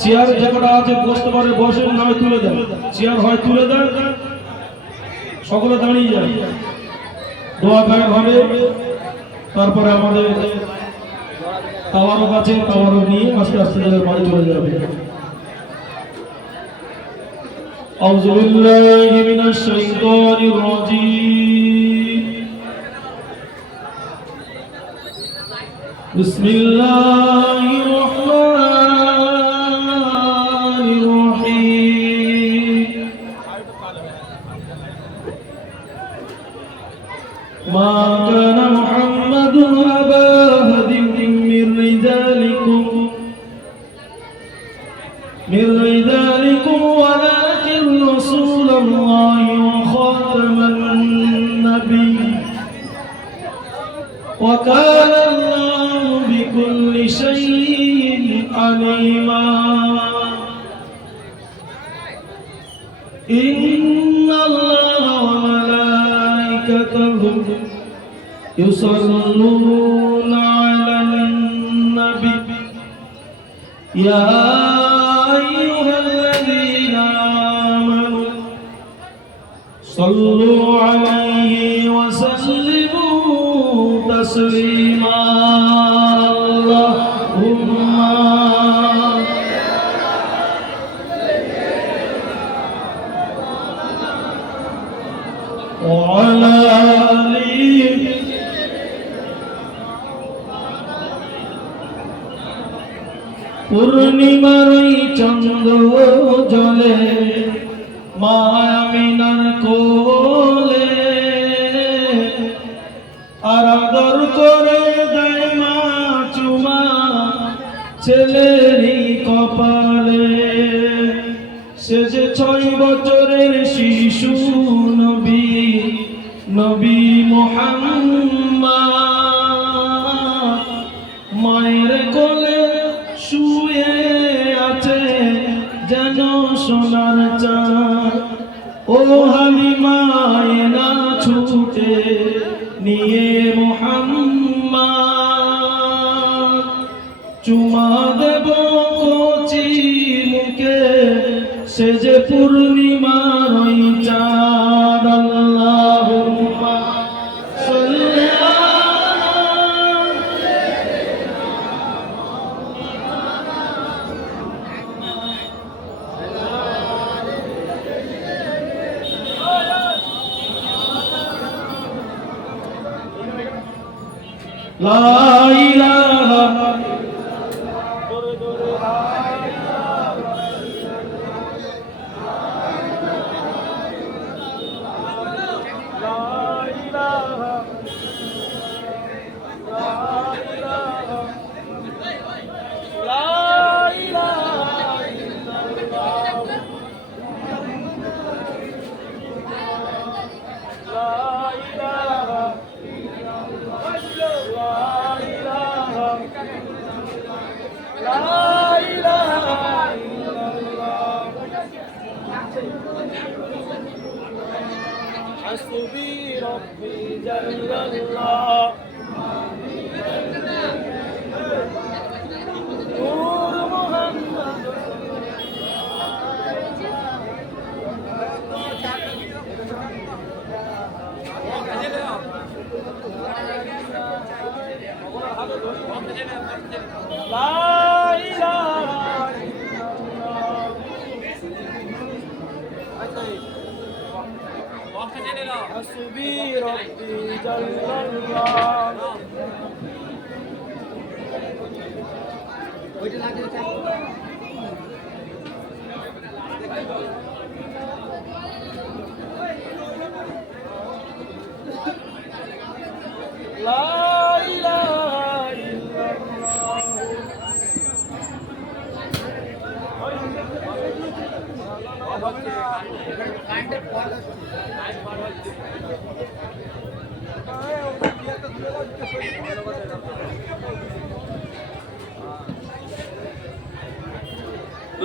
Chair যেটা আছে বসতে পারে বসে, না হয় তুলে দেন। চেয়ার হয় তুলে দেন, সকলে দাঁড়িয়ে যান। দোয়া খায়ের হবে, তারপরে আমাদের তাওয়ারক আছে, তাওয়ারক নিয়ে আস্তে আস্তে যাদের বাড়ি চলে যাবে। আউযু বিল্লাহি মিনাশ শাইতানির রাজীম। বিসমিল্লাহির রাহমানির রাহিম। মা কানা মুহাম্মাদুন আবা আহাদিন মির রিজালিকুম ওয়ালাকিন রাসূলুল্লাহি ওয়া খাতামান নাবিয়্যিন ওয়া কানা আল্লাহু বিকুল্লি শাইইন আলীমা। ইন্নাল্লাহা ওয়া মালাইকাতাহু ইউসাল্লুনা আলান নাবী ইয়া আইয়ুহাল্লাযীনা আমানু সাল্লু আলাইহি ওয়া সাল্লিমু তাসলিমা। আল্লাহুম্মা ওয়া আলা আলিহি। পূর্ণিমার ওই চন্দ্র জলে মা আমিনার কোলে আদর করে দেয় মা চুমা ছেলেরই কপালে। সে যে 6 বছরের শিশু নবী মুহাম্মদ মায়ের কোলে শুয়ে আছে যেন সোনার চাঁদ। ও হালিমা না ছুটে নিয়ে মুহাম্মদ চুমা দেব কচি মুখে, সে যে পূর্ণিমার ওই চাঁদ। আল্লাহুম্মা সাল্লি লা ইলাহা حسبي ربي جل الله نور محمد لا إله حسبي ربي جل الله. لا إله إلا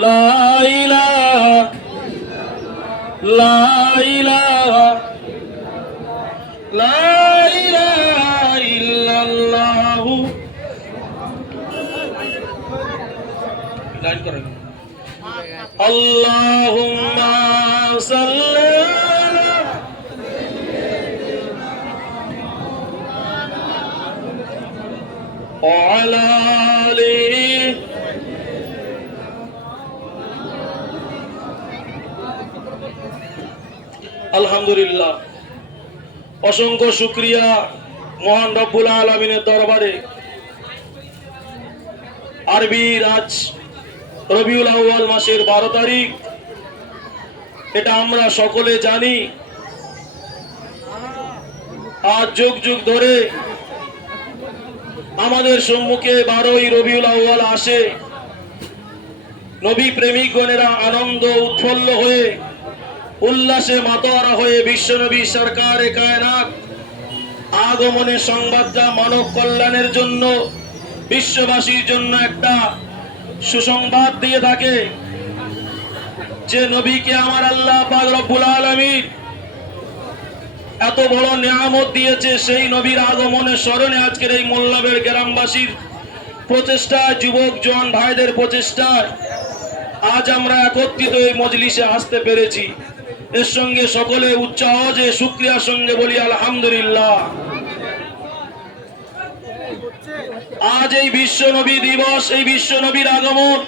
لا إله لا إله لا إله করেন। আল্লাহুম্মা সাল্লি আলা আলি আলহামদুলিল্লাহ। অসংখ্য শুকরিয়া মহান রব্বুল আলামিনের দরবারে। আরবির আজ রবিউল আউয়াল মাসের 12 তারিখ, এটা আমরা সকলে জানি। আজ যুগ যুগ ধরে আমাদের সম্মুখে 12ই রবিউল আউয়াল আসে। নবী প্রেমিকগণেরা আনন্দ উৎফুল্ল হয়ে উল্লাসে মাতোয়ারা হয়ে বিশ্বনবী সরকারে কায়নাত আগমনের সংবাদটা মানব কল্যাণের জন্য, বিশ্ববাসীর জন্য একটা সুসংবাদ দিয়ে থাকে যে নবীকে আমার আল্লাহ পাক রব্বুল আলামিন এত বড় নিয়ামত দিয়েছে। সেই নবীর আগমনের স্মরণে আজকের এই মোল্লাবেড় গ্রামবাসীর প্রচেষ্টা, যুবক জওয়ান ভাইদের প্রচেষ্টায় আজ আমরা একত্রিত এই মজলিসে আসতে পেরেছি। এর সঙ্গে সকলে উচ্চাহ যে শুকরিয়ার সঙ্গে বলি আলহামদুলিল্লাহ। আজ এই বিশ্ব নবী দিবস, এই বিশ্ব নবীর আগমন,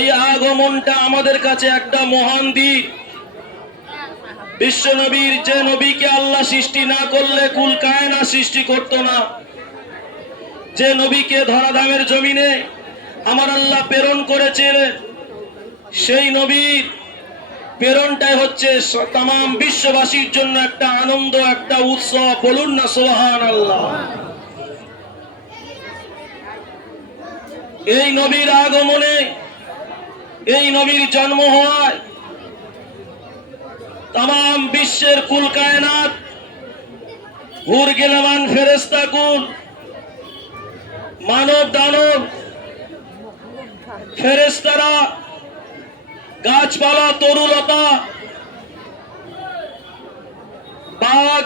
এই আগমনটা আমাদের কাছে একটা মহান দিক। বিশ্ব নবীর, যে নবীকে আল্লাহ সৃষ্টি না করলে কুল কায়নাত সৃষ্টি করতো না, যে নবীকে ধরাধামের জমিনে আমার আল্লাহ প্রেরণ করেছিলেন, সেই নবীর প্রেরণটাই হচ্ছে তাম বিশ্ববাসীর জন্য একটা আনন্দ, একটা উৎসব। বলুন না সুবহানাল্লাহ। এই নবীর আগমনে, এই নবীর জন্ম হওয়ায় তাম বিশ্বের কুল কায়নাত, হুর গিলামান ফেরেশতা কুল, মানব দানব, ফেরেশতারা, গাছপালা, তরুলতা, বাঘ,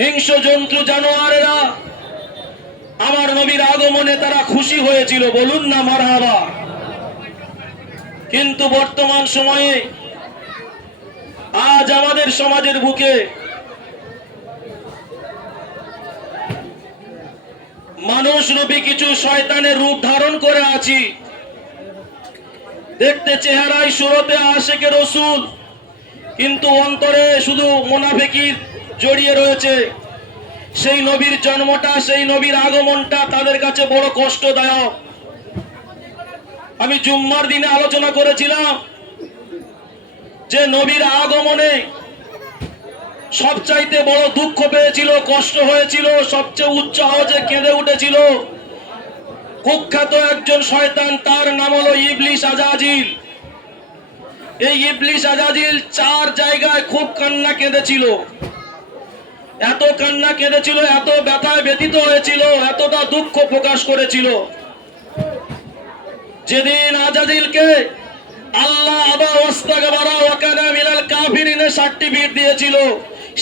হিংস্র জন্তু, জানোয়ারেরা আমার নবীর আগমনে তারা খুশি হয়েছিল। বলুন না মারহাবা। কিন্তু বর্তমান সময়ে আজ আমাদের সমাজের বুকে মানুষ রূপী কিছু শয়তানের রূপ ধারণ করে আছি। দেখতে চেহারায় সুরতে আশেকে রসুল, কিন্তু অন্তরে শুধু মুনাফিকি জড়িয়ে রয়েছে। সেই নবীর জন্মটা, সেই নবীর আগমনটা তাদের কাছে বড় কষ্টদায়ক। আমি জুম্মার দিনে আলোচনা করেছিলাম যে নবীর আগমনে সবচাইতে বড় দুঃখ পেয়েছিল, কষ্ট হয়েছিল, সবচেয়ে উচ্চাহ যে কেঁদে উঠেছিল কুখ্যাত একজন শয়তান, তার নাম হলো ইবলিস আজাজিল। এই ইবলিস আজাজিল 4 জায়গায় খুব কান্না কেঁদেছিল। এত কান্না কেঁদেছিল, এত ব্যথায় ব্যথিত হয়েছিল, এতটা দুঃখ প্রকাশ করেছিল। যেদিন আজাজিলকে আল্লাহ আবা ওয়াস্তাগবারা ওয়া কানা মিনাল কাফিরিনের সার্টিফিকেট দিয়েছিল,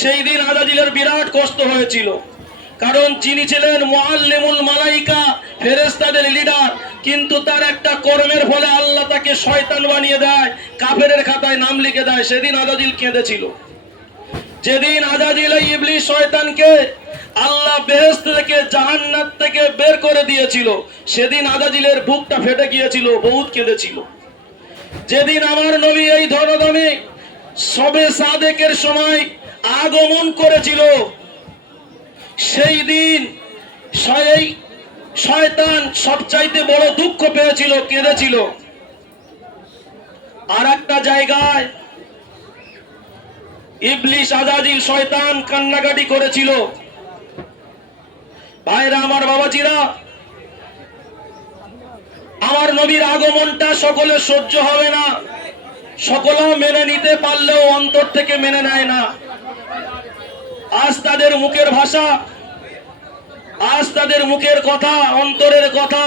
সেই দিন আজাজিলের বিরাট কষ্ট হয়েছিল। কারণ যিনি ছিলেন মুআল্লিমুল মালাইকা, ফেরেশতাদের লিডার, কিন্তু তার একটা কর্মের ফলে আল্লাহ তাকে শয়তান বানিয়ে দেয়, কাফেরের খাতায় নাম লিখে দেয়। সেদিন আজাজিল কেঁদেছিল। যেদিন আজাজিল ইবলিস শয়তানকে আল্লাহ বেহেশত থেকে, জাহান্নাত থেকে বের করে দিয়েছিল, সেদিন আজাজিলের বুকটা ফেটে গিয়েছিল, বহুত কেঁদেছিল। যেদিন আমার নবী এই ধরনে সবে সাদেকের সময় আগমন করেছিল, সেই দিন শয়তান সবচাইতে বড় দুঃখ পেয়েছিল, কেঁদেছিল। আর একটা জায়গায় ইবলিস আজাজিল শয়তান কান্নাকাটি করেছিল। ভাইরা আমার, বাবাজিরা, আমার নবীর আগমনটা সকলে সহ্য হবে না, সকলে মেনে নিতে পারলেও অন্তর থেকে মেনে নেয় না। আজ তাদের মুখের ভাষা, আজ তাদের মুখের কথা, অন্তরের কথা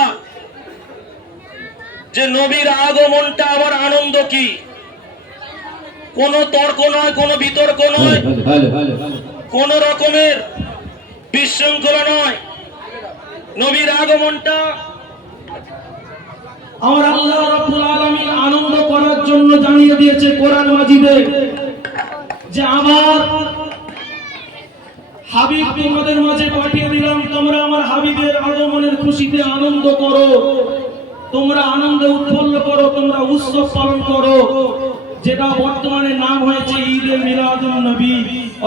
যে নবীর আগমনটা আবার আনন্দ কি। কোনো তর্ক নয়, কোনো বিতর্ক নয়, কোন রকমের বিশৃঙ্খলা নয়। নবীর আগমনটা আমার আল্লাহ রাব্বুল আলামিন আনন্দ করার জন্য জানিয়ে দিয়েছে কোরআন মাজিদে যে আমার হাবিব তোমাদের মাঝে পাঠিয়ে দিলাম, তোমরা আমার হাবিবের আগমনের খুশিতে আনন্দ করো, তোমরা আনন্দে উৎফুল্ল করো, তোমরা উৎসব পালন করো, যেটা বর্তমানে নাম হয়েছে ঈদে মিলাদুন নবী।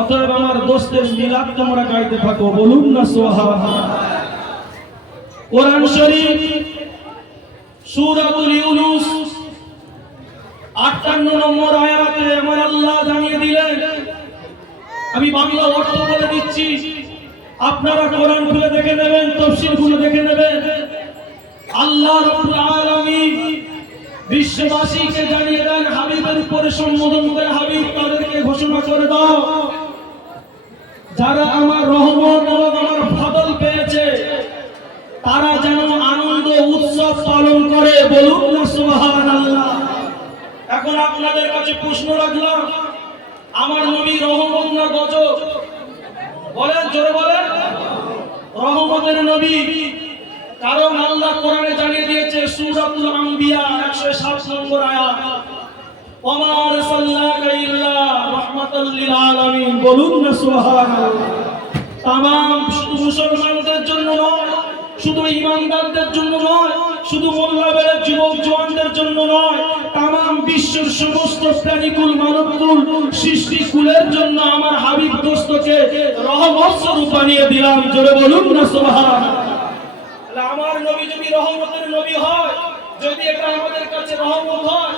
অতএব আমার দোস্তের মিলাদ তোমরা গাইতে থাকো, বলুন না সুবহানাল্লাহ। কোরআন শরীফ সূরাতুল ইউনূস 58 নম্বর আয়াতে আমার আল্লাহ জানিয়ে দিলেন, আমি বাংলা অর্থ বলে দিচ্ছি, আপনারা কোরআন খুলে দেখে নেবেন, তাফসীর খুলে দেখে নেবেন। আল্লাহ রাব্বুল আলামিন বিশ্ববাসীকে জানিয়ে দেন, হাবিবের উপরে সম্বোধন করে, হাবিব তাদেরকে ঘোষণা করে দাও, যারা আমার রহমত এবং আমার ফজল পেয়েছে তারা যেন আনন্দ উৎসব পালন করে, বলুন না সুবহানাল্লাহ। এখন আপনাদের কাছে প্রশ্ন রাখলাম, আমার নবী রহমত না গজব? বলেন, জোরে বলেন। রহমতের নবী, কারণ আল্লাহ কোরআনে জানিয়ে দিয়েছে সূরাতুল আম্বিয়া 107 নম্বর আয়াত, ওমা আরসালনাকা ইল্লা রাহমাতাল লিল আলামিন, বলুন না সুবহানাল্লাহ। তামাম শুধু মুসলমানদের জন্য নয়, শুধু ঈমানদারদের জন্য নয়, শুধু মোল্লাবের যুবক জওয়ানদের জন্য নয়, তামাম বিশ্বের সমস্ত প্রাণীকুল মানবকুল সৃষ্টিকুলের জন্য আমার হাবিব দোস্তকে রহমত স্বরূপ বানিয়ে দিলাম, জোরে বলুন না সুবহানাল্লাহ। আমার নবী যদি রহমতের নবী হয়, যদি এটা আমাদের কাছে রহমত হয়,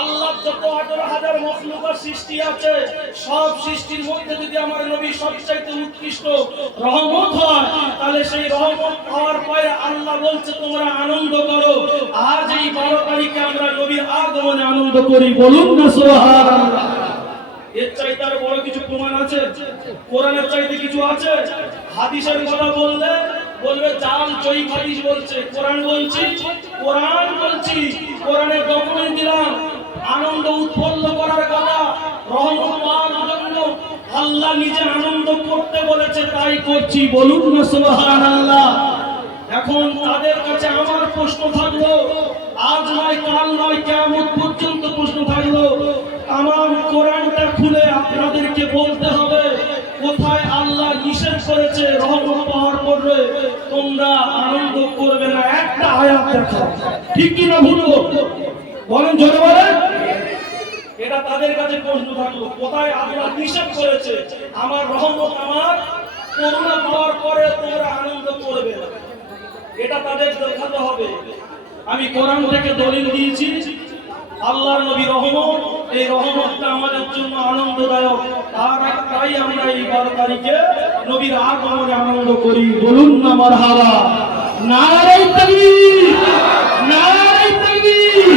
আল্লাহ যত 18,000 মখলুকাত সৃষ্টি আছে, সব সৃষ্টির মধ্যে যদি আমার নবী সবচাইতে উৎকৃষ্ট রহমত হয়, তাহলে সেই রহমত পাওয়ার পরে আল্লাহ বলছে তোমরা আনন্দ করো। আজ এই 12 তারিখে আমরা নবীর আগমনে আনন্দ করি, বলুন না সুবহানাল্লাহ। এর চাইতে আর বড় কিছু প্রমাণ আছে? কোরআনের চাইতে কিছু আছে? হাদিসের কথা বললে বলবে জাল জয়ী হাদিস বলছে, কোরআন বলছি, কোরআন বলছি, কোরআনের ডকুমেন্ট দিলাম। আনন্দ উৎফুল্ল করার কথা, রহমত পাওয়ার জন্য আল্লাহ নিজে আনন্দ করতে বলেছে, তাই করছি, বলুন না সুবহানাল্লাহ। এখন তাদের কাছে আমার প্রশ্ন থাকলো, আজ নয় কাল নয় কিয়ামত পর্যন্ত প্রশ্ন থাকলো, তামাম কোরআনটা খুলে আপনাদেরকে বলতে হবে কোথায় আল্লাহ নিষেধ করেছে রহমত পাওয়ার পরে তোমরা আনন্দ করবে না, একটা আয়াত দেখাও, ঠিক কি না ভুল? বলেন, জোরে বলেন। এটা তাদের কাছে প্রশ্ন থাকলো, কোথায় আল্লাহ নিষেধ করেছে আমার রহমত, আমার করুণা পাওয়ার পরে তোমরা আনন্দ করবে না, এটা তাদের দেখাতে হবে। আমি কোরআন থেকে দলিল দিয়েছি, আল্লাহর নবী রহমত, এই রহমতটা আমাদের জন্য আনন্দদায়ক, তাই আমরা এই 12 তারিখে নবীর আগমনে আনন্দ করি, বলুন না মারহাবা। নারে তাকবীর, নারে তাকবীর।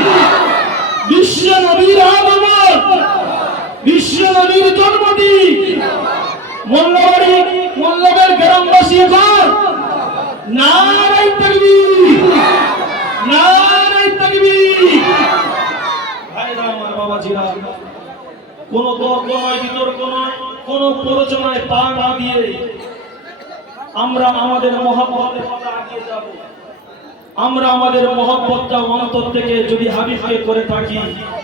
বিশ্ব নবীর আগমন, বিশ্ব নবীর জন্মদিন, মোল্লাবাড়ি মোল্লাবের গ্রামবাসী এখন নারে তাকবীর, নারে তাকবীর। ভাইরা আমার, বাবাজিরা, কোন তর্ক নয়, বিতর্ক নয়, কোন প্ররোচনায় পা না দিয়ে আমরা আমাদের মহব্বতের পথে এগিয়ে যাব। আমরা আমাদের মহব্বতটা অন্তর থেকে যদি হাবিবকে করে থাকি,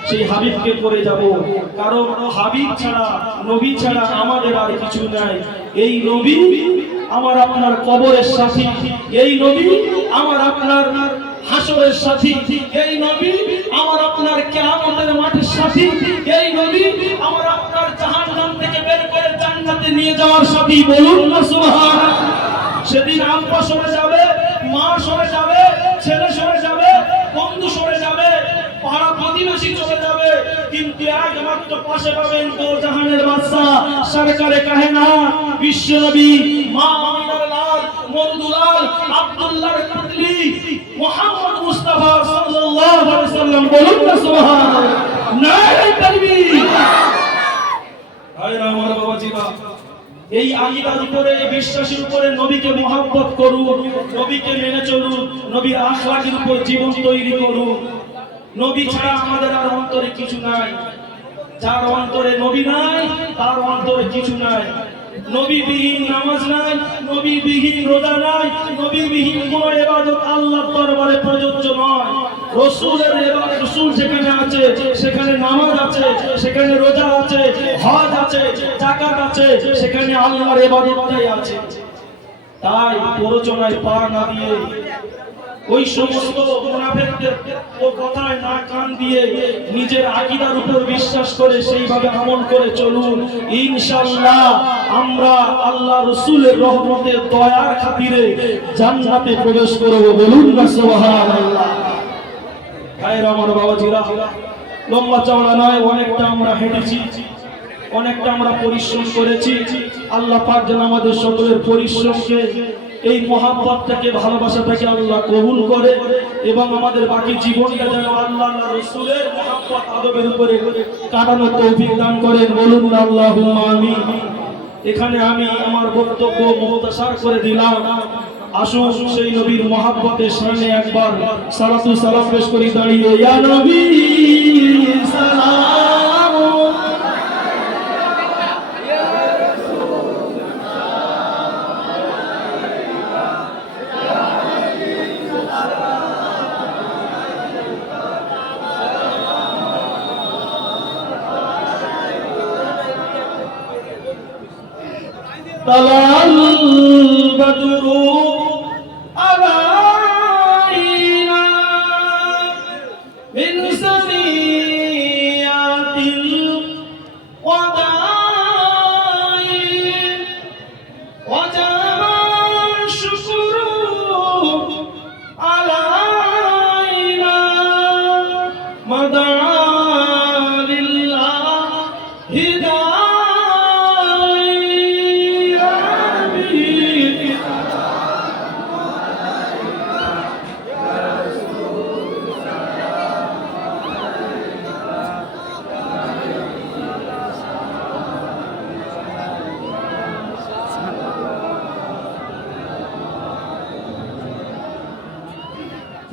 সেই হাবিবকে করে যাব, কারণ হাবিব ছাড়া, নবী ছাড়া আমাদের আর কিছু নাই। এই নবী আমার আপনার কবরের সাথী, এই নবী আমার আপনার হাসরের সাথী, এই নবী আমার আপনার কিয়ামতের মাঠের সাথী, এই নবী আমার আপনার জাহান্নাম থেকে বের করে জান্নাতে নিয়ে যাওয়ার সাথী, বলুন না সুবহানাল্লাহ। সেদিন আব্বা সরে যাবে, মা সরে যাবে, ছেলে সরে যাবে, বন্ধু সরে যাবে, পাড়া প্রতিবেশী চলে যাবে, কিন্তু একমাত্র পাশে পাবেন দো জাহানের বাদশা সরকারে কায়নাত বিশ্ব নবী মা আমিনার লাল মরদুলাল আব্দুল্লাহর পুত্রী মুহাম্মদ মুস্তাফা সাল্লাল্লাহু আলাইহি সাল্লাম, বলুন না সুবহানাল্লাহ। নারে তাকবীর। ভাইরা আমার, বাবাজিরা, এই আকীদার উপরে, এই বিশ্বাসের উপরে নবীকে মহব্বত করুন, নবীকে মেনে চলুন, নবীর আখলাকের উপর জীবন তৈরি করুন। নবী ছাড়া আমাদের আর অন্তরে কিছু নাই, যার অন্তরে নবী নাই তার অন্তরে কিছু নাই। নবীবিহীন নামাজ নাই, নবীবিহীন রোজা নাই, নবীবিহীন কোন ইবাদত আল্লাহর দরবারে প্রযোজ্য নয়। রাসূলের ইবাদত, রাসূল যেখানে আছে সেখানে নামাজ আছে, সেখানে রোজা আছে, হজ আছে, যাকাত আছে, সেখানে আল্লাহর ইবাদতটাই আছে। তাই প্ররোচনায় পা না দিয়ে, ওই সমস্ত মুনাফিকদের কথায় না কান দিয়ে নিজের আকীদার উপর বিশ্বাস করে সেইভাবে আমল করে চলুন। ইনশাআল্লাহ আমরা আল্লাহ রাসূলের রহমতের দয়ার খাতিরে জান্নাতে প্রবেশ করব। বলুন না সুবহানাল্লাহ। ভাইরা আমার, বাবাজিরা, লম্বা চওড়া নয়, অনেকটা আমরা হেঁটেছি, অনেকটা আমরা পরিশ্রম করেছি। আল্লাহ পাক যেন আমাদের সকলের পরিশ্রমকে, এই মহাব্বতটাকে, ভালোবাসাটাকে আল্লাহ কবুল করে এবং আমাদের বাকি জীবনটা যেন আল্লাহ রাসূলের মহাব্বত আদবের উপরে কাটানোর তৌফিক দান করেন। বলুন না আল্লাহুম্মা আমিন। এখানে আমি আমার বক্তব্য মুখতাসার করে দিলাম। আসুন সেই নবীর মহাব্বতের সামনে একবার সালাতু সালাম পেশ করি দাঁড়িয়ে। ইয়া নবী সালাম, তালাল বদরু আলাইনা মিন সানিয়াতিল ওয়াদাই ওয়াজামা শুকরু আলাইনা মাদা লিল্লাহি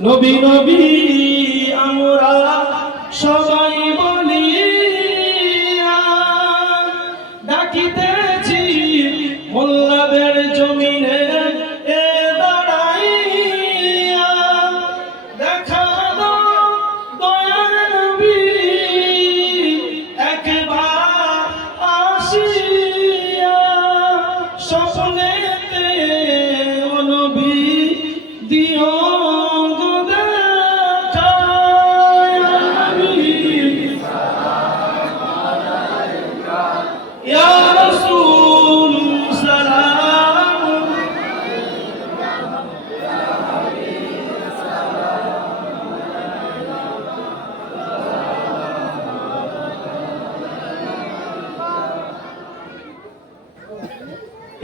নবী নবী আমরা সবাই বলিয়া ডাকিতেছি মোল্লাদের জমিনে এ দাঁড়াইয়া। দেখা দাও দয়ার নবী একবার আসিয়া, স্বপ্নেতে ও নবী দিও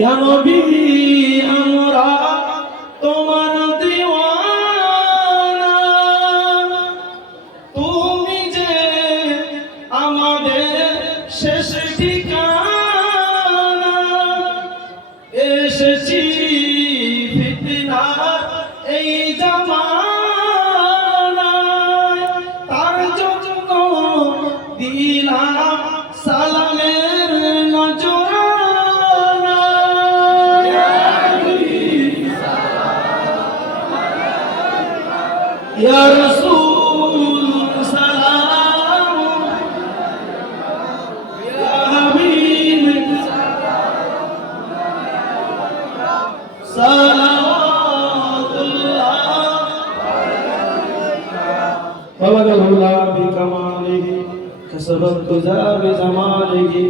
ইয়া নবী আমরা তোমার দিওয়ানা, তুমি যে আমাদের শেষ ঠিকানা। এসেছি ফিতনার এই জামানায়, তার জন্য দিলাম সালামের নজরানা। ইয়া রাসূল সালাম, ইয়া হাবিব সালাওয়াতুল্লাহ বালাগাহুল্লাহ বিকামালিহি কাসাবাত তুজা বিজামালিহি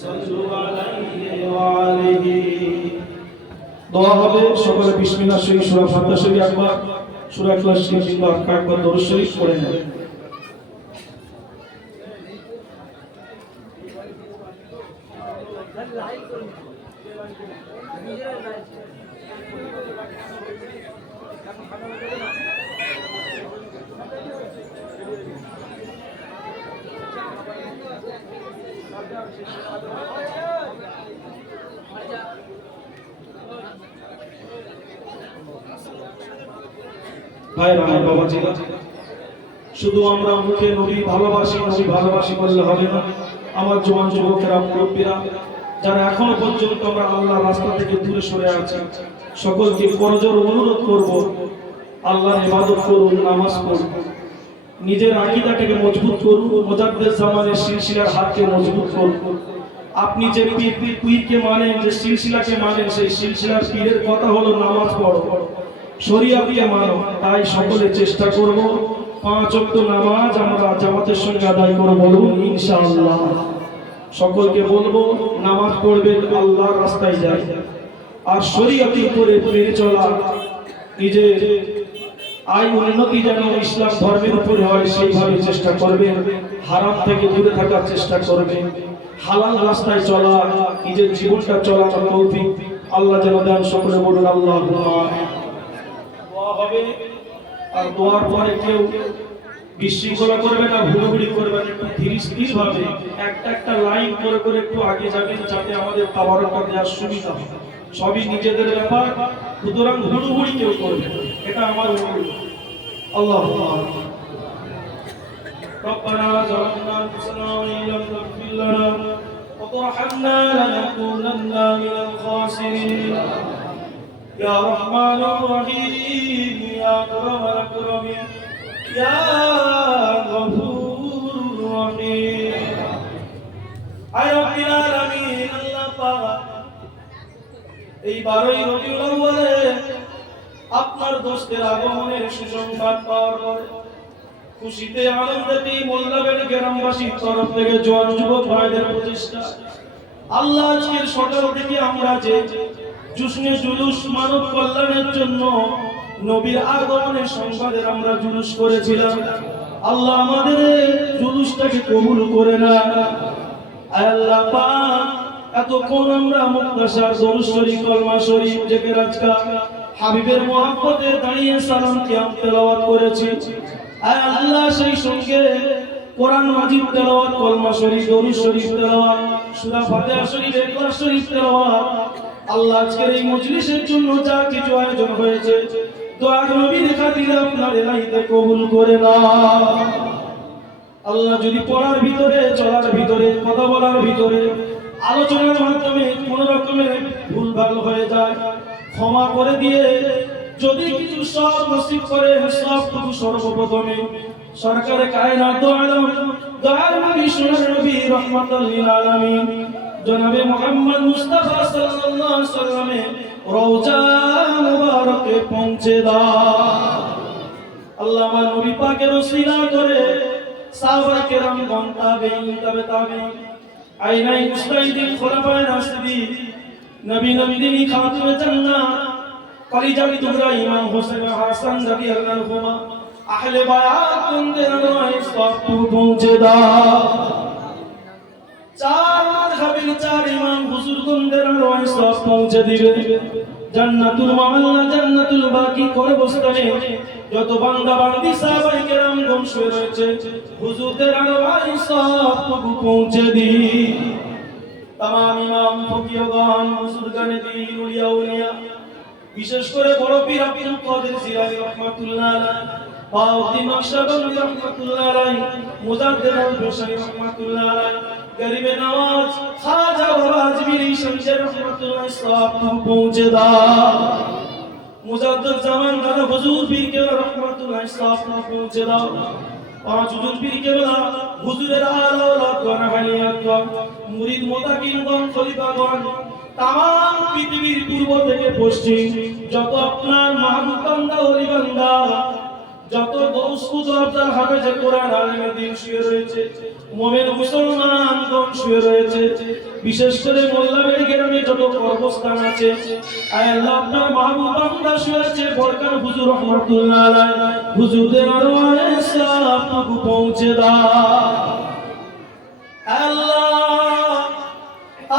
সাল্লু আলাইহি ওয়া আলিহি। দোয়া হবে, সকলে বিসমিল্লাহ শরীফ, সূরা ফাতিহা শরীফ একবার, সূরা ইখলাস শরীফ একবার, দরুদ শরীফ পড়ে নেবেন। ভাইরা আমার, বাবাজিরা, শুধু আমরা মুখে নবী ভালোবাসি, নবী ভালোবাসি বললে হবে না। আমার জওয়ান যুবকেরা, মুরব্বীরা, যারা এখনো পর্যন্ত আমরা আল্লাহর রাস্তা থেকে দূরে সরে আছি, সকলকে করজোর অনুরোধ করব, আল্লাহর ইবাদত করুন, নামাজ পড়ুন, নিজের আকীদাটাকে মজবুত করুন, মুজাদ্দিদ জামানের সিলসিলার হাতকে মজবুত করুন। আপনি যে পীরকে মানেন, যে সিলসিলাকে মানেন, সেই সিলসিলার পীরের কথা হলো নামাজ পড়ো, শরিয়াতকে মানো। তাই সকলে চেষ্টা করব 5 ওয়াক্ত নামাজ আমরা জামাতের সঙ্গে আদায় করব, বলুন ইনশাআল্লাহ। সকলকে বলবো নামাজ পড়বেন, আল্লাহর রাস্তায় যায়, আর শরীয়তের উপরে মেনে চলা, নিজের আয় উন্নতি যেন ইসলাম ধর্মের উপরে হয় সেইভাবে চেষ্টা করবেন, হারাম থেকে দূরে থাকার চেষ্টা করবেন, হালাল রাস্তায় চলা, নিজের জীবনটা চলার তৌফিক আল্লাহ যেন দেন। সকলে বলুন আল্লাহুম্মা। দোয়া হবে, আর দোয়ার পরে কেউ বিশৃঙ্খলা করবে না, হুড়োহুড়ি করবে না, একটু ধীর স্থির ভাবে একটা লাইন করে করে একটু আগে যাবেন, যাতে আমাদের তাবারকটা দেওয়ার সুবিধা হয়। সবই নিজেদের ব্যাপার, সুতরাং হুড়োহুড়ি কেউ করবে না, এটা আমার অনুরোধ। আল্লাহুম্মা ربنا ظلمنا أنفسنا وإن لم تغفر لنا وترحمنا لنكونن من الخاسرين يا رحمن الرحيم يا أكرم الأكرمين يا غفور رحيم আয় রব্বিল আলামিন। আল্লাহ পাক এই 12ই রবিউল আউয়ালে আপনার দোস্তের আগমনের সুসংবাদ পাওয়ার পরে খুশিতে আনন্দেতে মোল্লাবেড় গ্রামবাসীর তরফ থেকে জোয়ান যুবক ভাইদের প্রচেষ্টা, আল্লাহ আজকের সকাল থেকে আমরা যে জুসনে জুলুস মানব কল্যাণের জন্য নবীর আগমনের সংবাদের আমরা জুলুস করেছিলাম, আল্লাহ আমাদের জুলুসটাকে কবুল করে না। আল্লাহ পাক এতক্ষণ আমরা মুক্তাসার দরুদ শরীফ, কলমা শরীফ, জিকির আজকার, হাবিবের মহব্বতে দাঁড়িয়ে সালাম কিয়াম তেলাওয়াত করেছি। আয় আল্লাহ সেই সঙ্গে কোরআন মাজিদ তেলাওয়াত, কলমা শরীফ, দরুদ শরীফ তেলাওয়াত, সূরা ফাতিহা শরীফ, ইখলাস শরীফ তেলাওয়াত, আল্লাহ আজকের এই মজলিসের জন্য যা কিছু আয়োজন হয়েছে, দয়ার নবীর খাতিরে আপনার এলাহিতে কবুল করে নাও। আল্লাহ যদি পড়ার ভিতরে, চলার ভিতরে, কথা বলার ভিতরে, আলোচনার মাধ্যমে কোন রকমের ভুলভাল হয়ে যায়, ক্ষমা করে দিয়ে যদি কিছু সব নসিব করে, সবটুকু সর্বপ্রথমে সরকারে কায়নাত দো আলম দয়ার নবী সোনার নবী রাহমাতুল লিল আলামিন জনাবে মুহাম্মদ মুস্তাফা সাল্লাল্লাহু আলাইহি ওয়াসাল্লামের রওজা মুবারকে পৌঁছে দাও। আল্লাহ আমার নবী পাকের ওসিলা করে সাহাবায়ে কেরামগণ, তাবেঈন, তাবে তাবেঈন, আইনাই মুস্তাহিদিন, খোলাফায়ে রাশিদিন, নবী নবীনী, খাতুনে জান্নাত, কলিজার টুকরা ইমাম হোসেন হাসান রাদিয়াল্লাহু আনহুমা, আহলে বায়াত বন্দের নয় সব পৌঁছে দাও। চার মাযহাবের চার ইমাম হুজুর বন্দের নয় সব পৌঁছে দিবে। জান্নাতুল মাআল্লা, জান্নাতুল বাকি কবরস্থানে যত বান্দা বান্দি সাহাবায়ে কেরামগণ শুয়ে রয়েছে, হুজুরদের নয় সব পৌঁছে দিবে। তামাম ইমাম, ফকিহগণ, বুজুর্গানে দ্বীন, উলিয়া উলিয়া, বিশেষ করে বড় পীর আব্দুল কাদের জিলানী রাহমাতুল্লাহ আলাইহি, বাউদ্দিন নকশবন্দি রাহমাতুল্লাহ আলাইহি, মুজাদ্দিদ আল-হুসাইনি রাহমাতুল্লাহ আলাইহি, গরিবে নওয়াজ খাজা বাবা আজমিরি শমশের রাহমাতুল্লাহ সব পৌঁছে দাও। মুজাদ্দিদ জামান দাদা হুজুর পীর কেবলা রাহমাতুল্লাহ সব পৌঁছে দাও। পাঁচ হুজুর পীর কেবলা হুজুরের আলা ওলাদগণ, হালিয়াতগণ, মুরিদ মুতাকিনগণ, খলিফাগণ, তাম পৃথিবীর পূর্ব থেকে পশ্চিম যত আপনার মাহবুব বান্দা, ওলি বান্দা, যত গৌস কুতুব আফজাল হাফেজে কোরআন, আলেমে দ্বীন শুয়ে রয়েছে, মুমিন মুসলমানগণ শুয়ে রয়েছে, বিশেষ করে মোল্লাবেড়ি গ্রামে যত কবরস্থান আছে, আয় আল্লাহ আপনার মাহবুব বান্দা শুয়ে আছে, বরকার হুজুর রাহমাতুল্লাহ আলাইহি, হুজুরদের আরওয়াহে সব পৌঁছে দাও। আল্লাহ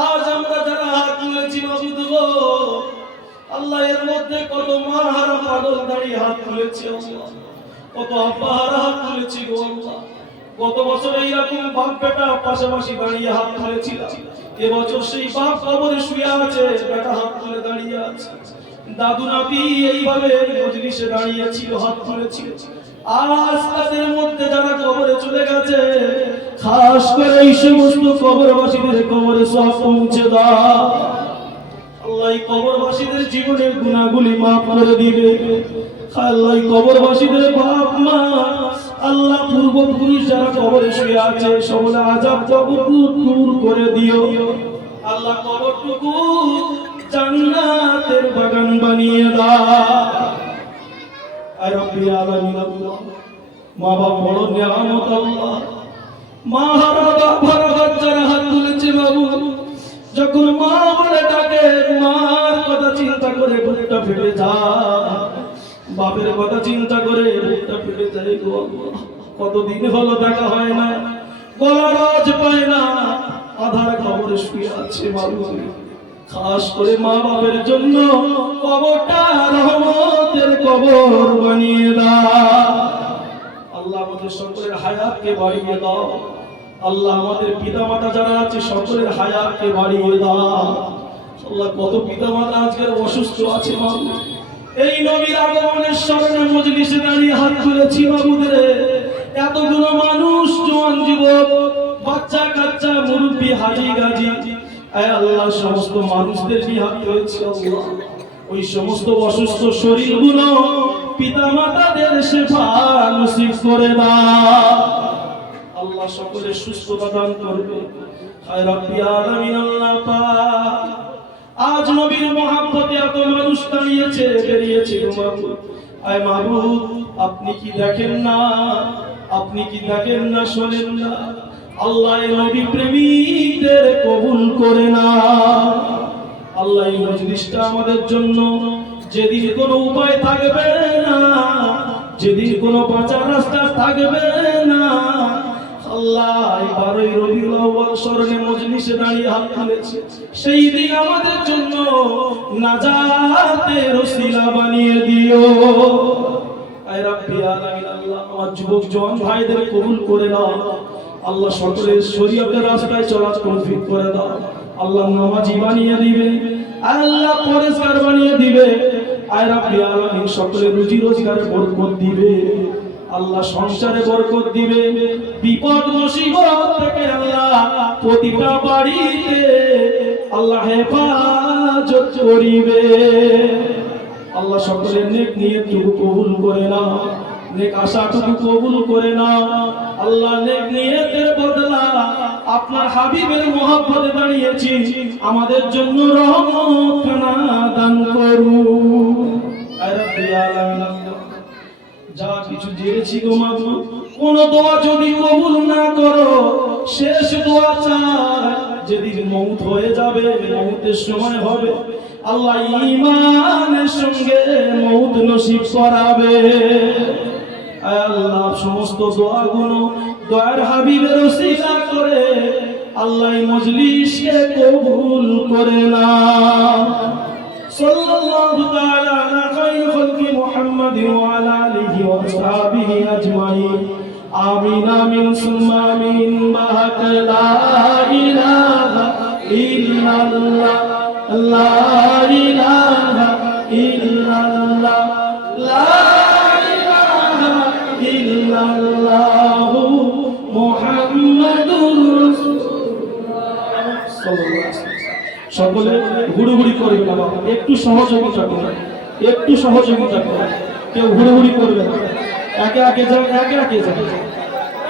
আজ আমরা যারা হাত তুলেছি মাবুদ গো, আল্লাহ এর মধ্যে কত মাহারা পাগল দাঁড়িয়ে হাত তুলেছি, কত আব্বাহারা হাত তুলেছি গো আল্লাহ। গত বছর এইরকম বাপ বেটা পাশাপাশি দাঁড়িয়ে হাত তুলেছিলাম, এবছর সেই বাপ কবরে শুয়ে আছে, বেটা হাত তুলে দাঁড়িয়ে আছে, দাদু নাতি এইভাবে মজলিসে দাঁড়িয়েছিল, হাত তুলেছিল, আজ তাদের মধ্যে যারা কবরে চলে গেছে, খাস করে এই সমস্ত কবরবাসীদের কবরে সব পৌঁছে দাও। আল্লাহ এই কবরবাসীদের জীবনের গুনাহগুলি মাফ করে দিবে। আল্লাহ এই কবরবাসীদের বাপ মা, আল্লাহ পূর্বপুরুষ যারা কবরে শুয়ে আছে সকলে আযাব কবর দূর করে দিও। আল্লাহ কবরটুকু জান্নাতের বাগান বানিয়ে দাও। আর রব্বি আলামিন আল্লাহ, মা বাপ বড় নিয়ামত আল্লাহ। মা হারা বাবার বাচ্চারা হাত তুলেছে বাবু, যখন মা বলে ডাকে মার কথা চিন্তা করে বুকটা ফেটে যায়, বাপের কথা চিন্তা করে বুকটা ফেটে যায় গো আল্লাহ। কতদিন হলো দেখা হয় না, গলার আওয়াজ পায় না, আধার কবরে শুয়ে আছে বাবু। খাস করে মা বাপের জন্য কবরটা রহমতের কবর বানিয়ে দাও। আল্লাহ আমাদের সকলের হায়াতকে বাড়িয়ে দাও। আল্লাহ আমাদের পিতামাতা যারা আছে সকলের হায়াতকে বাড়িয়ে দাও। আল্লাহ কত পিতামাতা আজকের অসুস্থ আছে বাবু, এই নবীর আগমনের স্মরণে মজলিসে দাঁড়িয়ে হাত তুলেছি বাবুদের। এতগুলো মানুষ, জওয়ান যুবক, বাচ্চা কাচ্চা, মুরব্বী, হাজি গাজী, আয় আল্লাহ সমস্ত মানুষদের নিয়ে হাত তুলেছি আল্লাহ। ওই সমস্ত অসুস্থ শরীরগুলো পিতামাতাদের সেবা নসিব করে দাও। আল্লাহ সকলের সুস্থতা দান করবে। হায় রব্বি আলামিন আল্লাহ পাক, আজ নবীর মহব্বতে এত মানুষ দাঁড়িয়েছে, বেরিয়েছে গো মাবুদ। আয় মাবুদ, আপনি কি দেখেন না? আপনি কি দেখেন না, শোনেন না? আল্লাহ এই নবী প্রেমিকদের কবুল করে না। আল্লাহ এই মজলিসটা আমাদের জন্য যেদিন কোনো উপায় থাকবে না, যেদিন কোনো বাঁচার রাস্তা থাকবে না, আল্লাহ 12ই রবিউল আউয়াল স্মরণে মজলিসে দাঁড়িয়ে হাত তুলেছে, সেই দিন আমাদের জন্য নাজাতের ওসিলা বানিয়ে দিও। আয় রব্বি আলামিন আল্লাহ, আমার যুবক জওয়ান ভাইদের কবুল করে নাও। আল্লাহ সকলের শরীয়তের রাস্তায় চলার তৌফিক করে দাও। আল্লাহ নামাজি বানিয়ে দিবে, আল্লাহ পরেশগার বানিয়ে দিবে। আয় রব্বি আলামিন সকলের রুজি রোজগারে বরকত দিবে। আল্লাহ সংসারে বরকত দিবে। বিপদ মুসিবত থেকে আল্লাহ প্রতিটা বাড়িতে আল্লাহ হেফাজত করিবে। আল্লাহ সকলের নেক নিয়তটুকু কবুল করে নাও, নেক আশাটুকু কবুল করে নাও। আল্লাহ নেক নিয়তের বদলা আপনার হাবিবের মহব্বতে দাঁড়িয়েছি, আমাদের জন্য রহমত খানা দান করুন। আয় রব্বি আলামিন, যা কিছু জেনেছি গো মাবুদ, কোন দোয়া যদি কবুল না করো, শেষ দোয়া চাই যেদিন মউত হয়ে যাবে, মউতের সময় হবে, আল্লাহ ঈমানের সঙ্গে মউত নসিব করাবে। আল্লাহ সমস্ত দোয়াগুলো দয়ার হাবিবের ওসিলা করে আল্লাহ এই মজলিসকে কবুল করে নাও। সাল্লাল্লাহু তাআলা আলা খায়রি খালকি মুহাম্মাদিন ওয়া আলা আলিহি ওয়া আসহাবিহি আজমাইন। আমিন আমিন সুম্মা আমিন। বাহাক লা ইলাহা ইল্লাল্লাহ, লা ইলাহা ইল্লাল্লাহ, লা ইলাহা ইল্লাল্লাহ মুহাম্মাদুর রাসূলুল্লাহ সাল্লাল্লাহু আলাইহি ওয়াসাল্লাম। সকলে হুড়ুহুড়ি করবে না বাবা, একটু সহযোগিতা করবে, একটু সহযোগিতা করবে। কেউ হুড়ুহুড়ি করবে না, একে একে যান, একে একে যান,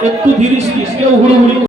একটু ধীরে স্থির, কেউ হুড়ুহুড়ি